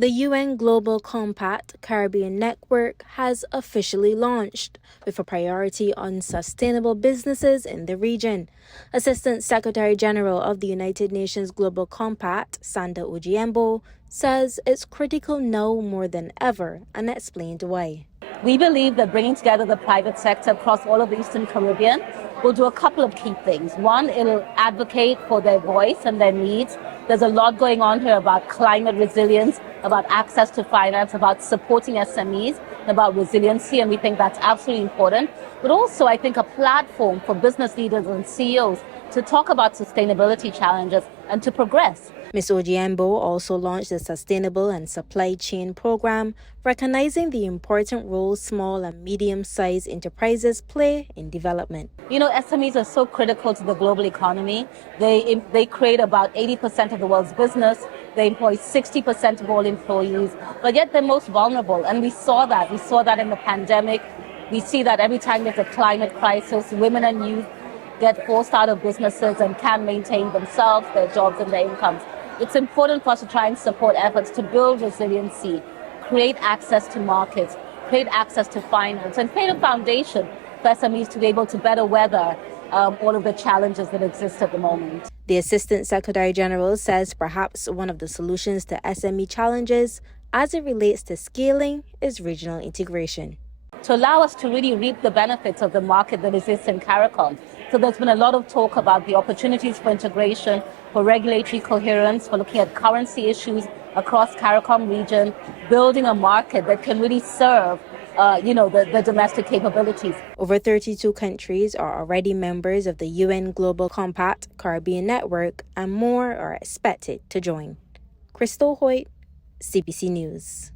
The UN Global Compact Caribbean Network has officially launched, with a priority on sustainable businesses in the region. Assistant Secretary General of the United Nations Global Compact, Sanda Ojiambo, says it's critical now more than ever and explained why. We believe that bringing together the private sector across all of the Eastern Caribbean will do a couple of key things. One, it'll advocate for their voice and their needs. There's a lot going on here about climate resilience, about access to finance, about supporting SMEs, about resiliency, and we think that's absolutely important. But also, I think, a platform for business leaders and CEOs to talk about sustainability challenges and to progress. Ms. Ojiambo also launched the Sustainable and Supply Chain Program, recognizing the important role small and medium-sized enterprises play in development. You know, SMEs are so critical to the global economy. They create about 80% of the world's business. They employ 60% of all employees, but yet they're most vulnerable. And we saw that. We saw that in the pandemic. We see that every time there's a climate crisis, women and youth get forced out of businesses and can't maintain themselves, their jobs and their incomes. It's important for us to try and support efforts to build resiliency, create access to markets, create access to finance, and create a foundation for SMEs to be able to better weather all of the challenges that exist at the moment. The Assistant Secretary General says perhaps one of the solutions to SME challenges as it relates to scaling is regional integration, to allow us to really reap the benefits of the market that exists in CARICOM. So there's been a lot of talk about the opportunities for integration, for regulatory coherence, for looking at currency issues across CARICOM region, building a market that can really serve the domestic capabilities. Over 32 countries are already members of the UN Global Compact Caribbean Network, and more are expected to join. Krystal Hoyte, CBC News.